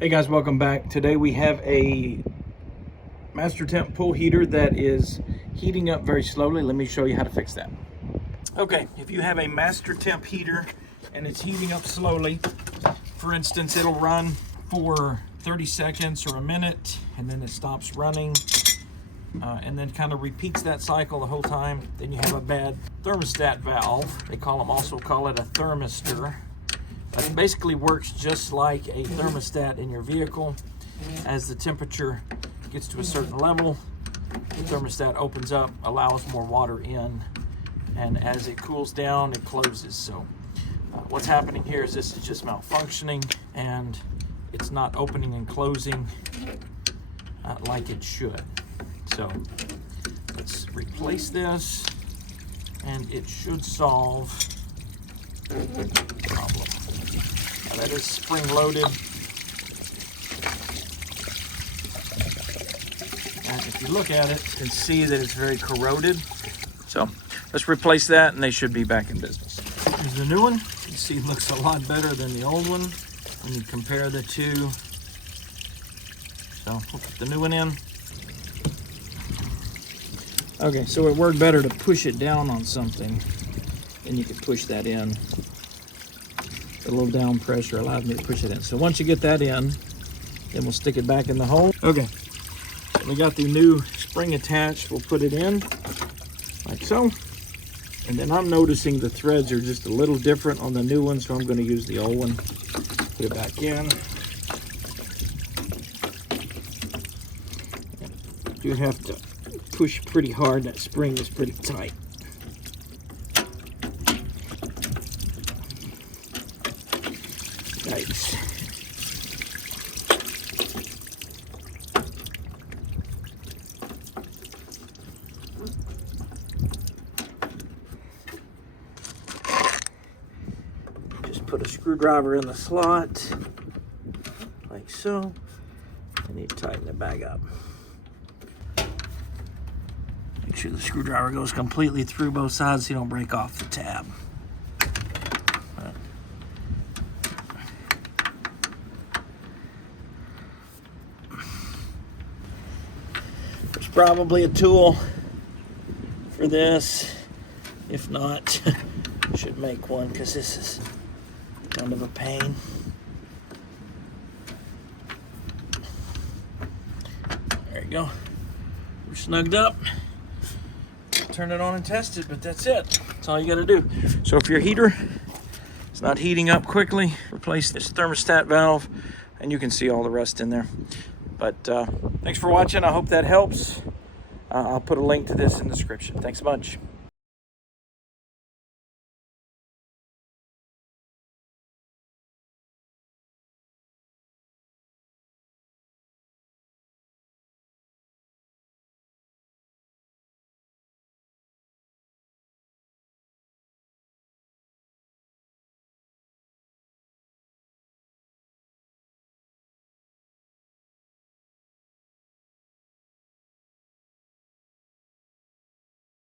Hey guys, welcome back. Today we have a master temp pool heater that is heating up very slowly. Let me show you how to fix that. Okay, if you have a master temp heater and it's heating up slowly, for instance, it'll run for 30 seconds or a minute and then it stops running and then kind of repeats that cycle the whole time, then you have a bad thermostat valve. They also call it a thermistor. It basically works just like a thermostat in your vehicle. As the temperature gets to a certain level, the thermostat opens up, allows more water in, and as it cools down, it closes. So what's happening here is this is just malfunctioning and it's not opening and closing like it should. So let's replace this and it should solve the problem. Now that is spring loaded. And if you look at it, you can see that it's very corroded. So let's replace that and they should be back in business. Here's the new one. You can see it looks a lot better than the old one when you compare the two. So we'll put the new one in. Okay, so it worked better to push it down on something, and you could push that in. A little down pressure allowed me to push it in. So once you get that in, then we'll stick it back in the hole. Okay, so we got the new spring attached. We'll put it in like so. And then I'm noticing the threads are just a little different on the new one, so I'm going to use the old one. Put it back in. You have to push pretty hard. That spring is pretty tight. Nice. Just put a screwdriver in the slot, like so, and you tighten it back up. Make sure the screwdriver goes completely through both sides so you don't break off the tab. There's probably a tool for this. If not, I should make one because this is kind of a pain. There you go. We're snugged up. Turn it on and test it, but that's it. That's all you got to do. So if your heater is not heating up quickly, replace this thermostat valve and you can see all the rest in there. But thanks for watching. I hope that helps. I'll put a link to this in the description. Thanks a bunch.